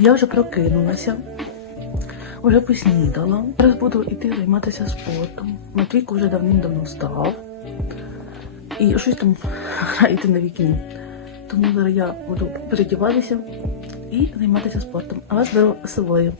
Я вже прокинулася, вже поснідала. Зараз буду йти займатися спортом. Матвійко вже давним-давно встав. І щось там граєте на вікні. Тому зараз я буду передіватися і займатися спортом. А вас беру з собою.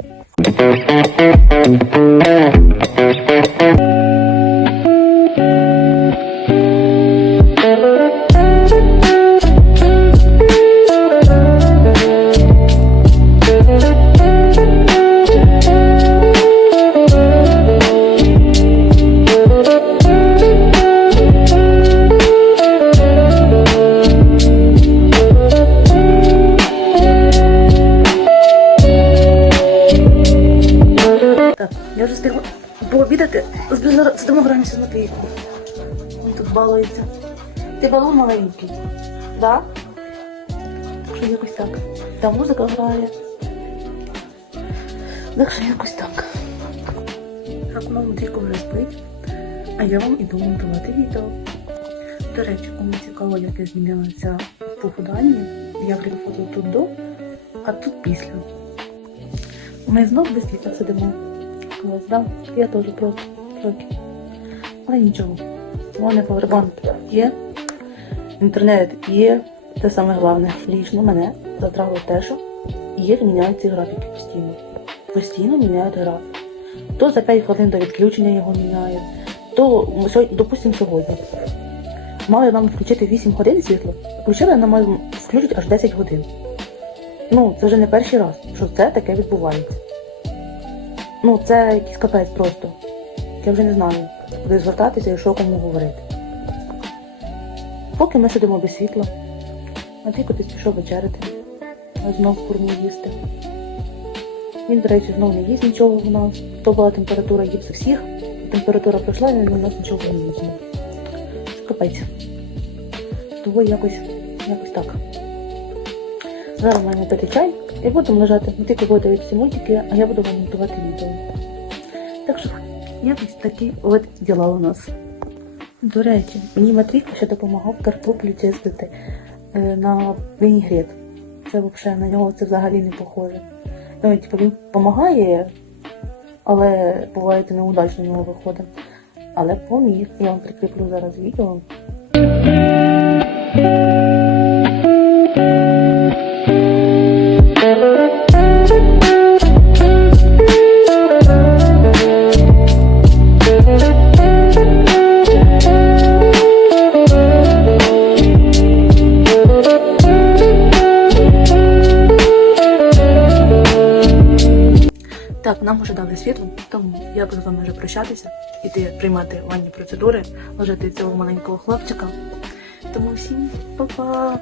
Я вже встигла пообідати. Сидимо граємося з Матвійком. Він тут балується. Ти балон маленький, так? Що якось так. Там музика грає. Так що якось так. Так, мама Матвійко вже спить, а я вам іду монтувати відео. До речі, кому цікаво, як я змінилася в похуданні, я фото тут до, а тут після. Ми знов без світла сидимо. Клас, да? Я теж просто трохи. Але нічого. У мене павербанк є, інтернет є. Те саме головне. Лічно мене затрагло те, що є міняють ці графіки постійно. Постійно міняють графік. То за 5 хвилин до відключення його міняють, то, допустимо, сьогодні. Мали нам включити 8 годин світло, включили нам мають включити аж 10 годин. Ну, це вже не перший раз, що це таке відбувається. Ну, це якийсь капець просто. Я вже не знаю, куди звертатися і що кому говорити. Поки ми сидимо без світла, Матвій кудись пішов вечеряти, а знов курму їсти. Він, до речі, знов не їсть нічого в нас. То була температура у всіх, температура пройшла, і він у нас нічого не їсть. Капець. Того якось, якось так. Зараз маємо пити чай і будемо лежати. Матвійко буде дивитися мультики, а я буду вам монтувати відео. Так що якось такі от діла у нас. До речі, мені Матвійко ще допомагав картоплю чистити е, на вінігрет. Це взагалі на нього це взагалі не похоже. Ну, типу, він допомагає, але буває неудачно в нього виходить. Але поміг. Я вам прикріплю зараз відео. Так, нам вже дали світло, тому я буду з вами вже прощатися, іти приймати ванні процедури, ложити цього маленького хлопчика. Тому всім па-па!